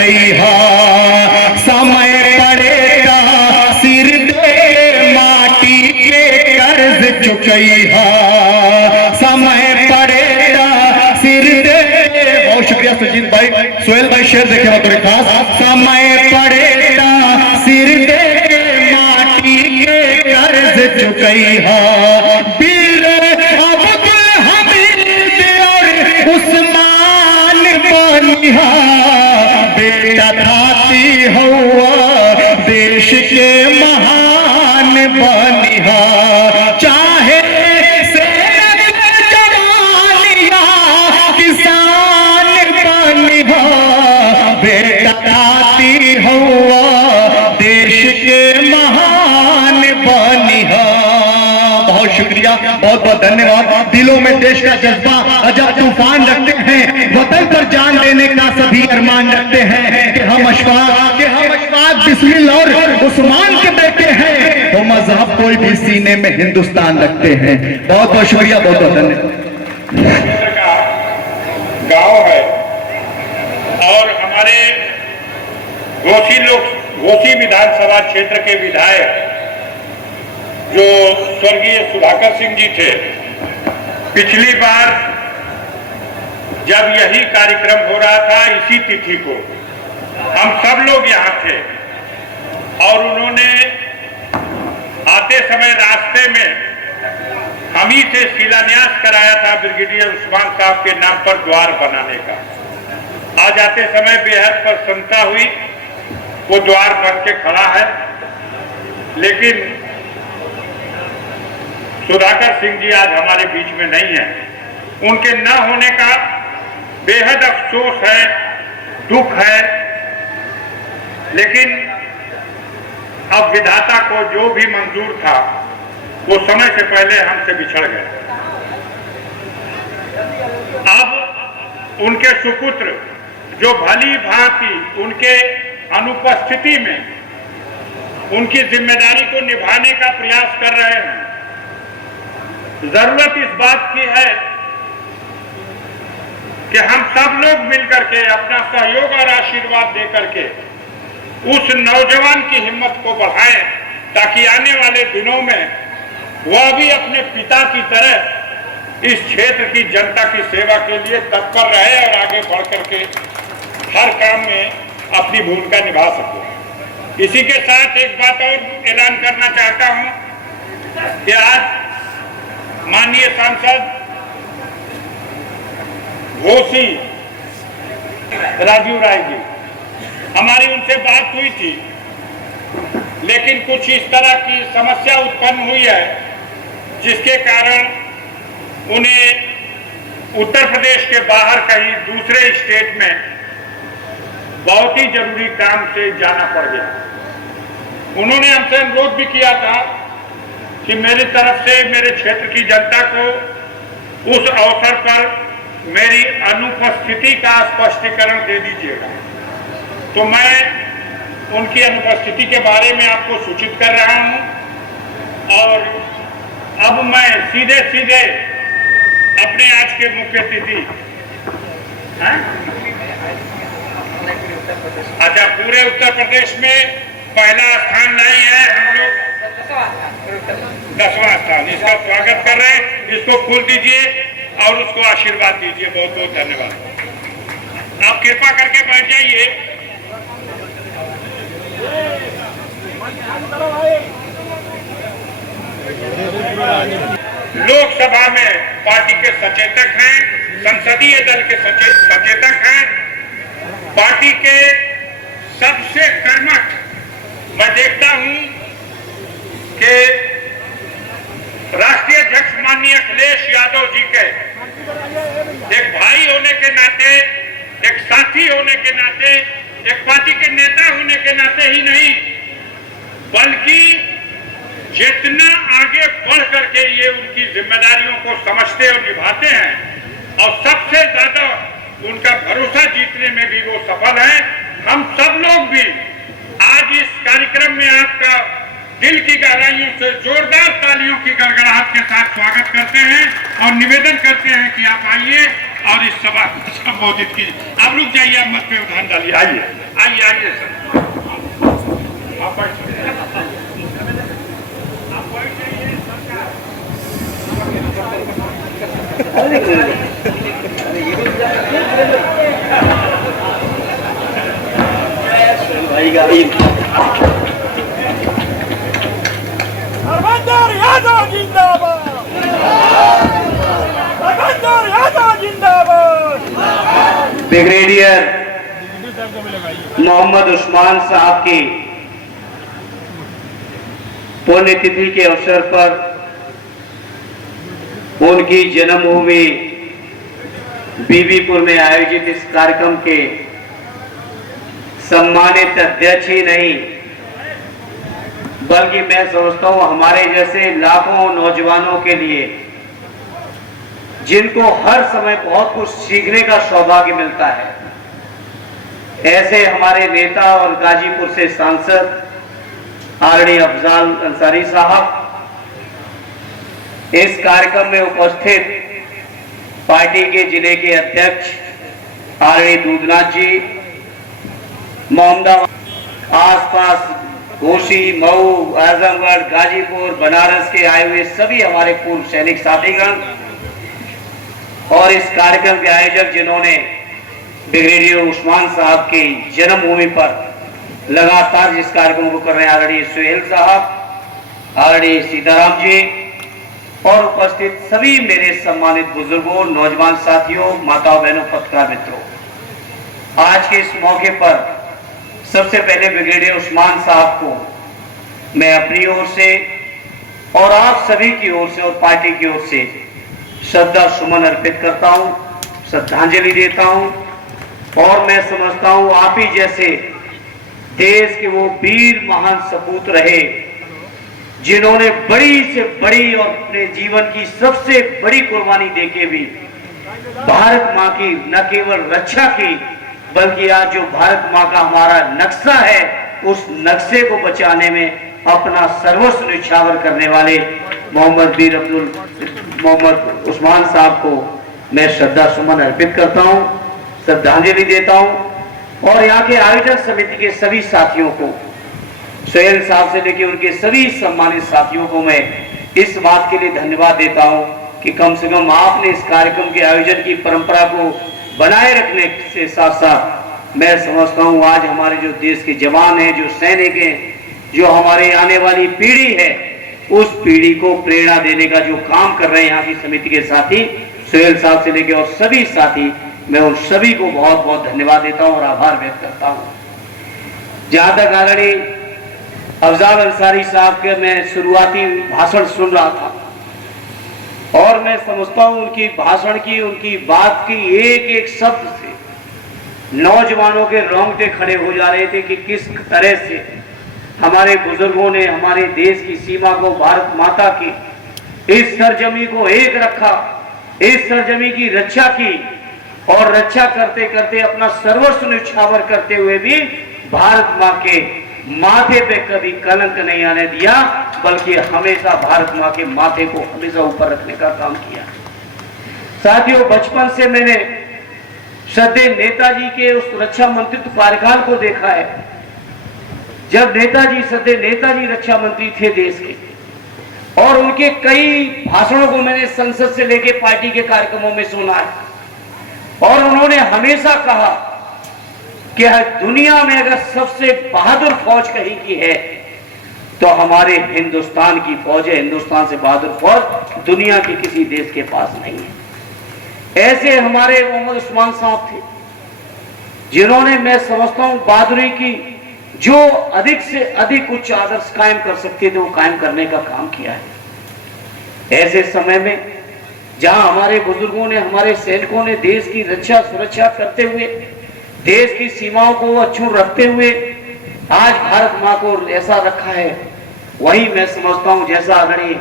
चुकैहा, समय पड़ेगा सिर दे माटी के कर्ज चुकैहा, समय पड़ेगा सिर दे। बहुत शुक्रिया सुजीत भाई, सोहेल भाई शेर देखे थोड़े खास। समय पड़ेगा सिर दे माटी के कर्ज चुकैहा, वीर अब्दुल हमीद और उस्मान बनिहा, बेटा थाती हुआ देश के महान बनिहा, चाहे सेना के जवान या किसान बनिहा, बेटा थाती हुआ देश के महान बनिहा। बहुत शुक्रिया, बहुत बहुत धन्यवाद। दिलों में देश का जज्बा अजब तूफान रखते हैं, वतन पर जान देने का सभी अरमान रखते हैं कि हम अशफाक बिस्मिल और उस्मान के बेटे हैं, तो मजहब कोई भी सीने में हिंदुस्तान रखते हैं। बहुत बहुत शुक्रिया, बहुत बहुत धन्यवाद। गांव है और हमारे घोसी विधानसभा क्षेत्र के विधायक जो स्वर्गीय सुधाकर सिंह जी थे, पिछली बार जब यही कार्यक्रम हो रहा था इसी तिथि को हम सब लोग यहाँ थे और उन्होंने आते समय रास्ते में हम ही से शिलान्यास कराया था ब्रिगेडियर उस्मान साहब के नाम पर द्वार बनाने का। आज आते समय बेहद प्रसन्नता हुई, वो द्वार बन के खड़ा है, लेकिन सुधाकर सिंह जी आज हमारे बीच में नहीं है। उनके न होने का बेहद अफसोस है, दुख है, लेकिन अब विधाता को जो भी मंजूर था वो समय से पहले हमसे बिछड़ गए। अब उनके सुपुत्र जो भली भांति उनके अनुपस्थिति में उनकी जिम्मेदारी को निभाने का प्रयास कर रहे हैं। जरूरत इस बात की है कि हम सब लोग मिलकर के अपना सहयोग और आशीर्वाद देकर के उस नौजवान की हिम्मत को बढ़ाएं, ताकि आने वाले दिनों में वह भी अपने पिता की तरह इस क्षेत्र की जनता की सेवा के लिए तत्पर रहे और आगे बढ़ करके हर काम में अपनी भूमिका निभा सके। इसी के साथ एक बात और ऐलान करना चाहता हूं कि आज माननीय सांसद घोसी राजीव राय जी, हमारी उनसे बात हुई थी, लेकिन कुछ इस तरह की समस्या उत्पन्न हुई है जिसके कारण उन्हें उत्तर प्रदेश के बाहर कहीं दूसरे स्टेट में बहुत ही जरूरी काम से जाना पड़ गया। उन्होंने हमसे अनुरोध भी किया था कि मेरी तरफ से मेरे क्षेत्र की जनता को उस अवसर पर मेरी अनुपस्थिति का स्पष्टीकरण दे दीजिएगा। तो मैं उनकी अनुपस्थिति के बारे में आपको सूचित कर रहा हूं और अब मैं सीधे सीधे अपने आज के मुख्य अतिथि, अच्छा, पूरे उत्तर प्रदेश में पहला स्थान नहीं है, हम लोग 10वां स्थान, इसका स्वागत कर रहे हैं। इसको फूल दीजिए और उसको आशीर्वाद दीजिए। बहुत बहुत धन्यवाद। आप कृपा करके बैठ जाइए। लोकसभा में पार्टी के सचेतक हैं, संसदीय दल के सचेतक हैं, पार्टी के सबसे कर्मठ मैं देखता हूं कि राष्ट्रीय अध्यक्ष माननीय अखिलेश यादव जी के एक भाई होने के नाते, एक साथी होने के नाते, एक पार्टी के नेता होने के नाते ही नहीं, बल्कि जितना आगे बढ़ करके ये उनकी जिम्मेदारियों को समझते और निभाते हैं और सबसे ज्यादा उनका भरोसा जीतने में भी वो सफल है। हम सब लोग भी आज इस कार्यक्रम में आपका दिल की गहराइयों से जोरदार तालियों की गड़गड़ाहट के साथ स्वागत करते हैं और निवेदन करते हैं कि आप आइए और इस सभा को संबोधित कीजिए। आप रुक जाइए, आप मत पे उठान डालिए, आइए आइए सर, आप बैठिए। आप बैठ जाइए धर्मेंद्र यादव जिंदाबाद, धर्मेंद्र यादव जिंदाबाद। ब्रिगेडियर मोहम्मद उस्मान साहब की पुण्यतिथि के अवसर पर उनकी जन्मभूमि बीबीपुर में आयोजित इस कार्यक्रम के सम्मानित अध्यक्ष ही नहीं बल्कि मैं समझता हूं हमारे जैसे लाखों नौजवानों के लिए जिनको हर समय बहुत कुछ सीखने का सौभाग्य मिलता है, ऐसे हमारे नेता और गाजीपुर से सांसद आदरणीय अफजाल अंसारी साहब, इस कार्यक्रम में उपस्थित पार्टी के जिले के अध्यक्ष आदरणीय दूधनाथ जी, मोहम्मदाबाद, आसपास घोसी, मऊ, आजमगढ़, गाजीपुर, बनारस के आए हुए सभी हमारे पूर्व सैनिक साथीगण और इस कार्यक्रम के आयोजक जिन्होंने ब्रिगेडियर उस्मान साहब की जन्मभूमि पर लगातार जिस कार्यक्रम को कर रहे हैं, आदरणीय सुहेल साहब, आदरणीय सीताराम जी और उपस्थित सभी मेरे सम्मानित बुजुर्गों, नौजवान साथियों, माताओं, बहनों, पत्रकार मित्रों, आज के इस मौके पर सबसे पहले ब्रिगेडियर उस्मान साहब को मैं अपनी ओर से और आप सभी की ओर से और पार्टी की ओर से श्रद्धा सुमन अर्पित करता हूं, श्रद्धांजलि देता हूं और मैं समझता हूं आप ही जैसे देश के वो वीर महान सपूत रहे जिन्होंने बड़ी से बड़ी और अपने जीवन की सबसे बड़ी कुर्बानी देके भी भारत मां की न केवल रक्षा की बल्कि आज जो भारत मां का हमारा नक्शा है उस नक्शे को बचाने में अपना सर्वस्व न्यौछावर करने वाले मोहम्मद उस्मान साहब को मैं श्रद्धा सुमन अर्पित करता हूं, श्रद्धांजलि देता हूं और यहाँ के आयोजक समिति के सभी साथियों को, सुहेल साहब से लेकर उनके सभी सम्मानित साथियों को मैं इस बात के लिए धन्यवाद देता हूं कि कम से कम आपने इस कार्यक्रम के आयोजन की परंपरा को बनाए रखने से साथ साथ मैं समझता हूं आज हमारे जो देश के जवान हैं, जो सैनिक हैं, जो हमारे आने वाली पीढ़ी है, उस पीढ़ी को प्रेरणा देने का जो काम कर रहे हैं यहाँ की समिति के साथी सुहेल साहब से लेकर और सभी साथी, मैं उन सभी को बहुत बहुत धन्यवाद देता हूं और आभार व्यक्त करता हूं। जहां तक आदरणीय अफजाल अंसारी साहब के मैं शुरुआती भाषण सुन रहा था और मैं समझता हूं उनकी भाषण की, उनकी बात की एक एक शब्द से नौजवानों के रोंगटे खड़े हो जा रहे थे कि किस तरह से हमारे बुजुर्गों ने हमारे देश की सीमा को, भारत माता की इस सरजमी को एक रखा, इस सरजमी की रक्षा की और रक्षा करते करते अपना सर्वस्व न्यौछावर करते हुए भी भारत मां के माथे पे कभी कलंक नहीं आने दिया बल्कि हमेशा भारत मां के माथे को हमेशा ऊपर रखने का काम किया। साथियों, बचपन से मैंने श्रद्धेय नेताजी के उस रक्षा मंत्रित्व कार्यकाल को देखा है जब श्रद्धेय नेताजी रक्षा मंत्री थे देश के और उनके कई भाषणों को मैंने संसद से लेकर पार्टी के कार्यक्रमों में सुना है और उन्होंने हमेशा कहा कि दुनिया में अगर सबसे बहादुर फौज कहीं की है तो हमारे हिंदुस्तान की फौज है, हिंदुस्तान से बहादुर फौज दुनिया के किसी देश के पास नहीं है। ऐसे हमारे मोहम्मद उस्मान साहब थे जिन्होंने, मैं समझता हूं, बहादुरी की जो अधिक से अधिक उच्च आदर्श कायम कर सकते थे वो कायम करने का काम किया है। ऐसे समय में जहां हमारे बुजुर्गों ने, हमारे सैनिकों ने देश की रक्षा सुरक्षा करते हुए, देश की सीमाओं को अक्षुण्ण रखते हुए आज भारत मां को ऐसा रखा है, वही मैं समझता हूं जैसा आदरणीय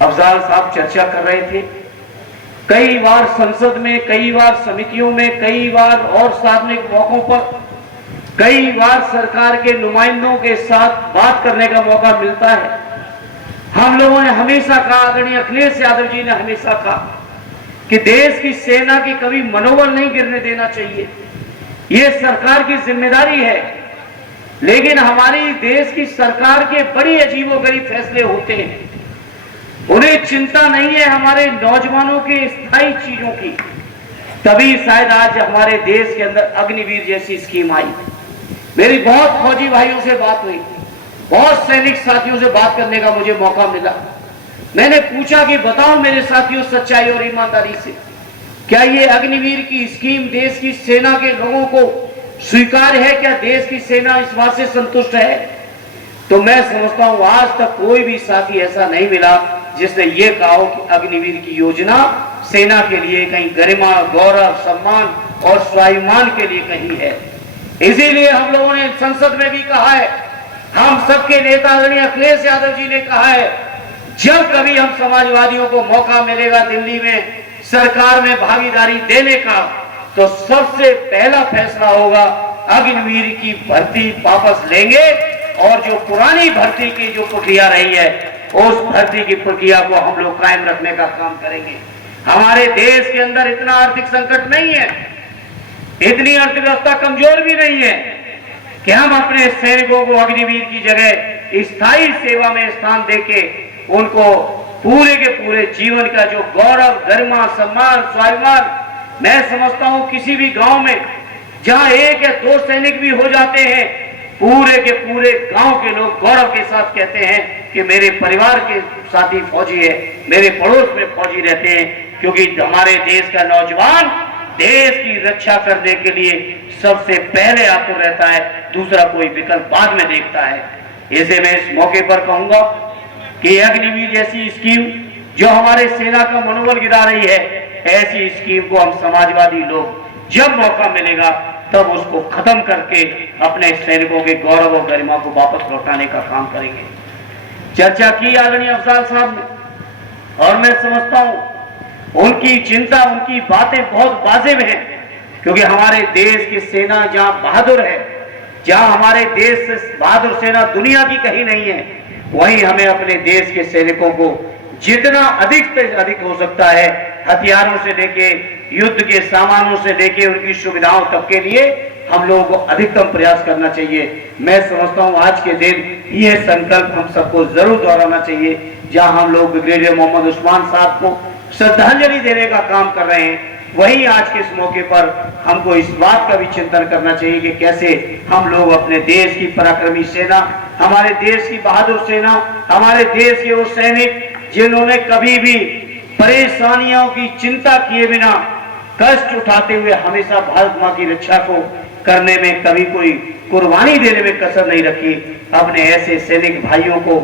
अफजाल साहब चर्चा कर रहे थे, कई बार संसद में, कई बार समितियों में, कई बार और सार्वजनिक मौकों पर, कई बार सरकार के नुमाइंदों के साथ बात करने का मौका मिलता है। हम लोगों ने हमेशा कहा, आदरणीय अखिलेश यादव जी ने हमेशा कहा कि देश की सेना की कभी मनोबल नहीं गिरने देना चाहिए। ये सरकार की जिम्मेदारी है। लेकिन हमारी देश की सरकार के बड़ी अजीबोगरीब फैसले होते हैं। उन्हें चिंता नहीं है हमारे नौजवानों के स्थायी चीजों की। तभी शायद आज हमारे देश के अंदर अग्निवीर जैसी स्कीम आई। मेरी बहुत फौजी भाइयों से बात हुई, बहुत सैनिक साथियों से बात करने का मुझे मौका मिला। मैंने पूछा कि बताओ मेरे साथियों सच्चाई और ईमानदारी से, क्या ये अग्निवीर की स्कीम देश की सेना के लोगों को स्वीकार है? क्या देश की सेना इस बात से संतुष्ट है? तो मैं समझता हूं आज तक कोई भी साथी ऐसा नहीं मिला जिसने ये कहा हो कि अग्निवीर की योजना सेना के लिए कहीं गरिमा, गौरव, सम्मान और स्वाभिमान के लिए कहीं है। इसीलिए हम लोगों ने संसद में भी कहा है, हम सबके नेता आदरणीय अखिलेश यादव जी ने कहा है, जब कभी हम समाजवादियों को मौका मिलेगा दिल्ली में सरकार में भागीदारी देने का, तो सबसे पहला फैसला होगा अग्निवीर की भर्ती वापस लेंगे और जो पुरानी भर्ती की जो प्रक्रिया रही है उस भर्ती की प्रक्रिया को हम लोग कायम रखने का काम करेंगे। हमारे देश के अंदर इतना आर्थिक संकट नहीं है, इतनी अर्थव्यवस्था कमजोर भी नहीं है कि हम अपने सैनिकों को अग्निवीर की जगह स्थायी सेवा में स्थान देके उनको पूरे के पूरे जीवन का जो गौरव, गरिमा, सम्मान, स्वाभिमान, मैं समझता हूं किसी भी गांव में जहां एक या दो सैनिक भी हो जाते हैं, पूरे के पूरे गांव के लोग गौरव के साथ कहते हैं कि मेरे परिवार के साथी फौजी है, मेरे पड़ोस में फौजी रहते हैं। क्योंकि हमारे देश का नौजवान देश की रक्षा करने के लिए सबसे पहले आपको रहता है, दूसरा कोई विकल्प बाद में देखता है। इसे मैं इस मौके पर कहूंगा कि अग्निवीर जैसी स्कीम जो हमारे सेना का मनोबल गिरा रही है, ऐसी स्कीम को हम समाजवादी लोग जब मौका मिलेगा तब उसको खत्म करके अपने सैनिकों के गौरव और गरिमा को वापस लौटाने का काम करेंगे। चर्चा की आदरणीय अफजाल साहब ने, और मैं समझता हूं उनकी चिंता, उनकी बातें बहुत वाजिब हैं। क्योंकि हमारे देश की सेना जहां बहादुर है, जहां हमारे देश से बहादुर सेना दुनिया की कहीं नहीं है, वहीं हमें अपने देश के सैनिकों को जितना अधिक से अधिक हो सकता है हथियारों से लेके युद्ध के सामानों से लेके उनकी सुविधाओं तक के लिए हम लोगों को अधिकतम प्रयास करना चाहिए। मैं समझता हूं आज के दिन यह संकल्प हम सबको जरूर दोहराना चाहिए। जहां हम लोग ब्रिगेडियर मोहम्मद उस्मान साहब को श्रद्धांजलि देने का काम कर रहे हैं, वहीं आज के इस मौके पर हमको इस बात का भी चिंतन करना चाहिए कि कैसे हम लोग अपने देश की पराक्रमी सेना, हमारे देश की बहादुर सेना, हमारे देश के वो सैनिक जिन्होंने कभी भी परेशानियों की चिंता किए बिना कष्ट उठाते हुए हमेशा भारत मां की रक्षा को करने में कभी कोई कुर्बानी देने में कसर नहीं रखी, अपने ऐसे सैनिक भाइयों को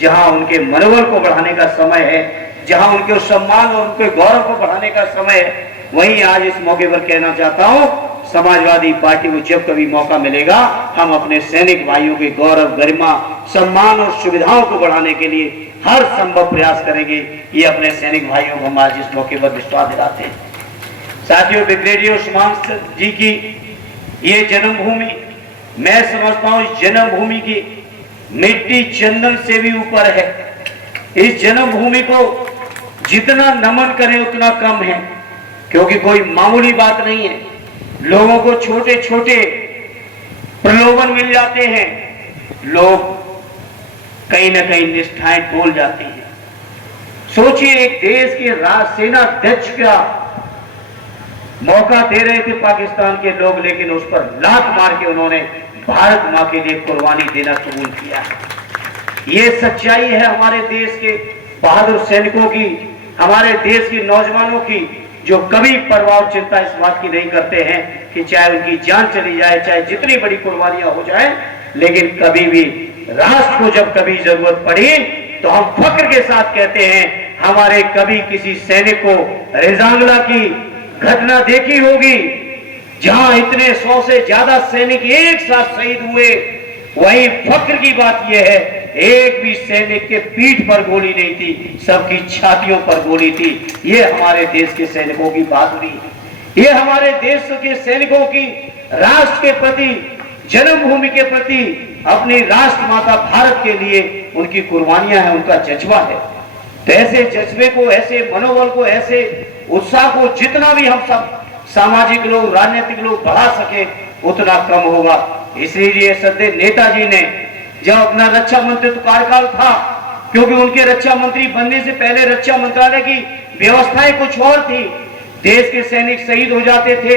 जहां उनके मनोबल को बढ़ाने का समय है, जहां उनके सम्मान और उनके गौरव को बढ़ाने का समय है, वहीं आज इस मौके पर कहना चाहता हूं, समाजवादी पार्टी को जब कभी मौका मिलेगा हम अपने सैनिक भाइयों के गौरव, गरिमा, सम्मान और सुविधाओं को बढ़ाने के लिए हर संभव प्रयास करेंगे। ये अपने सैनिक भाइयों को हम आज इस मौके पर विश्वास दिलाते हैं। साथियों, ब्रिगेडियर उस्मान जी की ये जन्मभूमि, मैं समझता हूं इस जन्मभूमि की मिट्टी चंदन से भी ऊपर है। इस जन्मभूमि को जितना नमन करें उतना कम है, क्योंकि कोई मामूली बात नहीं है। लोगों को छोटे छोटे प्रलोभन मिल जाते हैं, लोग कहीं ना कहीं निष्ठाएं भूल जाती हैं। सोचिए, एक देश के सेना अध्यक्ष का मौका दे रहे थे पाकिस्तान के लोग, लेकिन उस पर लात मार के उन्होंने भारत मां के लिए कुर्बानी देना कबूल किया। ये सच्चाई है हमारे देश के बहादुर सैनिकों की, हमारे देश के नौजवानों की, जो कभी परवाह चिंता इस बात की नहीं करते हैं कि चाहे उनकी जान चली जाए, चाहे जितनी बड़ी कुर्बानियां हो जाए, लेकिन कभी भी राष्ट्र को जब कभी जरूरत पड़ी तो हम फक्र के साथ कहते हैं, हमारे कभी किसी सैनिक को रेजांगला की घटना देखी होगी जहां इतने 100 से ज्यादा सैनिक एक साथ शहीद हुए, वहीं फक्र की बात यह है एक भी सैनिक के पीठ पर गोली नहीं थी, सबकी छातियों पर गोली थी। ये हमारे देश के सैनिकों की बहादुरी, ये हमारे देश के सैनिकों की राष्ट्र के प्रति, जन्मभूमि के प्रति, अपनी राष्ट्र माता भारत के लिए उनकी कुर्बानियां हैं, उनका जज्बा है। तो ऐसे जज्बे को, ऐसे मनोबल को, ऐसे उत्साह को जितना भी हम सब सामाजिक लोग, राजनीतिक लोग बढ़ा सके, उतना कम होगा। इसलिए सदैव नेताजी ने जब अपना रक्षा मंत्रित्व कार्यकाल था, क्योंकि उनके रक्षा मंत्री बनने से पहले रक्षा मंत्रालय की व्यवस्थाएं कुछ और थी, देश के सैनिक शहीद हो जाते थे,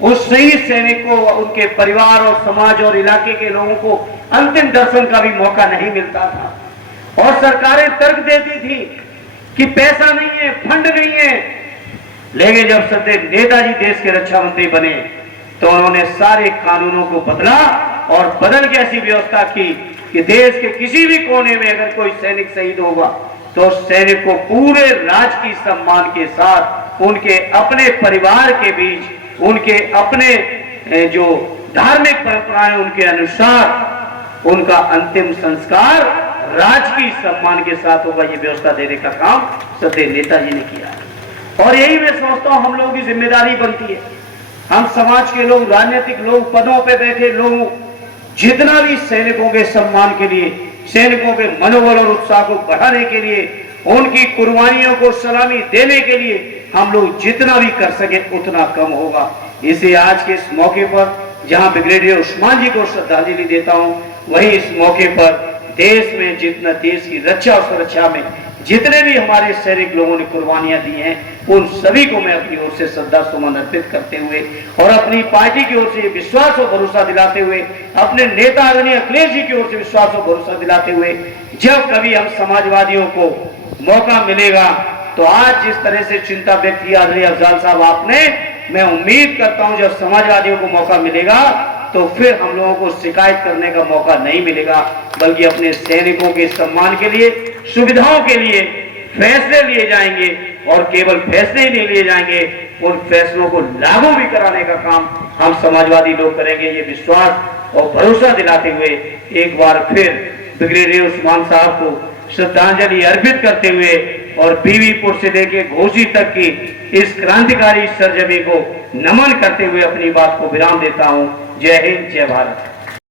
उस शहीद सैनिक को, उनके परिवार और समाज और इलाके के लोगों को अंतिम दर्शन का भी मौका नहीं मिलता था। और सरकारें तर्क देती थी कि पैसा नहीं है, फंड नहीं है। लेकिन जब सदैव नेताजी देश के रक्षा मंत्री बने तो उन्होंने सारे कानूनों को बदला और बदल के ऐसी व्यवस्था की कि देश के किसी भी कोने में अगर कोई सैनिक शहीद होगा तो सैनिक को पूरे राजकीय सम्मान के साथ उनके अपने परिवार के बीच, उनके अपने जो धार्मिक परंपराएं उनके अनुसार उनका अंतिम संस्कार राजकीय सम्मान के साथ होगा। ये व्यवस्था देने का काम सदैव नेताजी ने किया। और यही मैं समझता हूं हम लोगों की जिम्मेदारी बनती है। हम समाज के लोग, राजनीतिक लोग, पदों पे बैठे लोग, जितना भी सैनिकों के सम्मान के लिए, सैनिकों के मनोबल और उत्साह को बढ़ाने के लिए, उनकी कुर्बानियों को सलामी देने के लिए हम लोग जितना भी कर सके उतना कम होगा। इसे आज के इस मौके पर जहां ब्रिगेडियर उस्मान जी को श्रद्धांजलि देता हूं, वही इस मौके पर देश में जितना, देश की रक्षा और सुरक्षा में जितने भी हमारे सैनिक लोगों ने कुर्बानियां दी हैं, उन सभी को मैं अपनी ओर से श्रद्धा सुमन अर्पित करते हुए और अपनी पार्टी की ओर से विश्वास और भरोसा दिलाते हुए, अपने नेता आदरणीय अखिलेश जी की ओर से विश्वास और भरोसा दिलाते हुए, जब कभी हम समाजवादियों को मौका मिलेगा तो आज जिस तरह से चिंता व्यक्त की आदरणीय अफजाल साहब आपने, मैं उम्मीद करता हूं जब समाजवादियों को मौका मिलेगा तो फिर हम लोगों को शिकायत करने का मौका नहीं मिलेगा, बल्कि अपने सैनिकों के सम्मान के लिए, सुविधाओं के लिए फैसले लिए जाएंगे। और केवल फैसले ही नहीं लिए जाएंगे, उन फैसलों को लागू भी कराने का काम हम समाजवादी लोग करेंगे। ये विश्वास और भरोसा दिलाते हुए एक बार फिर ब्रिगेडियर उस्मान साहब को श्रद्धांजलि अर्पित करते हुए और बीवीपुर से लेके घोसी तक की इस क्रांतिकारी सरजमी को नमन करते हुए अपनी बात को विराम देता हूं। जय हिंद, जय भारत।